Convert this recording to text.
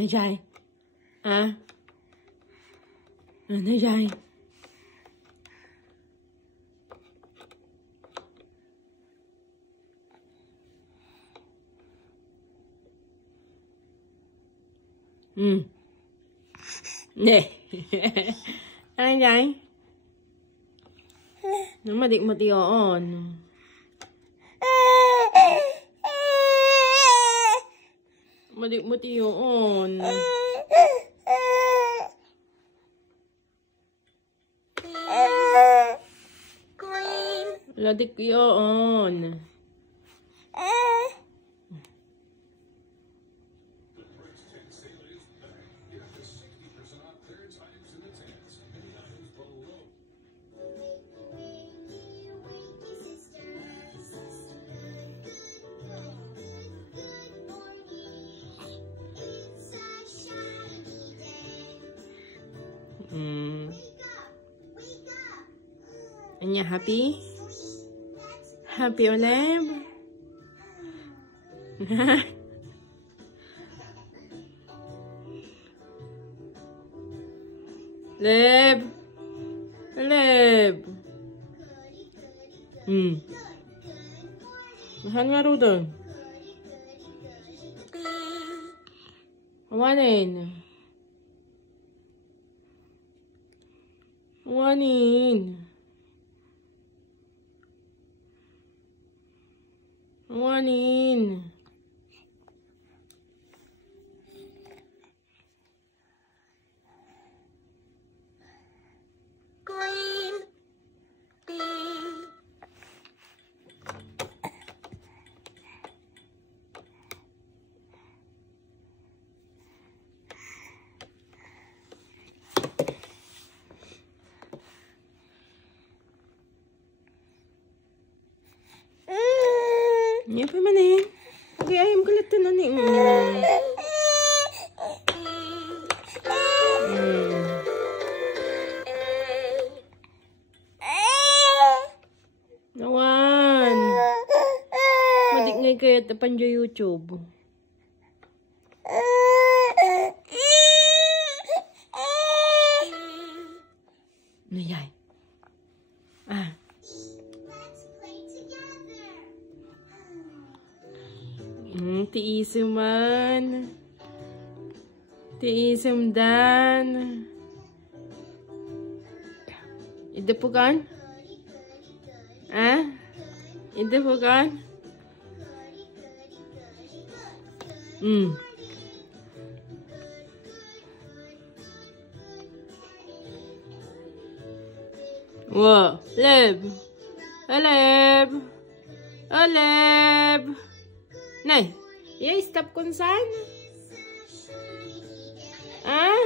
Ano dyan? Ah? Ano dyan? Ne. Ano dyan? Madik-mati on. Madik-mati on. Ladik yun. Anya happy? Happy Oleb? Leb? Leb? Mahan nga ro doon. Awanin. Awanin. Awanin. Green. Niya pa man eh. Okay, ayam kalat na ni. Nawan. Madik ngay kaya tapan jo YouTube. Nayay. Ah. Tiisum man. Tiisum dan. Ida po kan? Ah? Ida po kan? Wow, Leb. Aleb. Aleb. Nay, stop kung saan? Ah?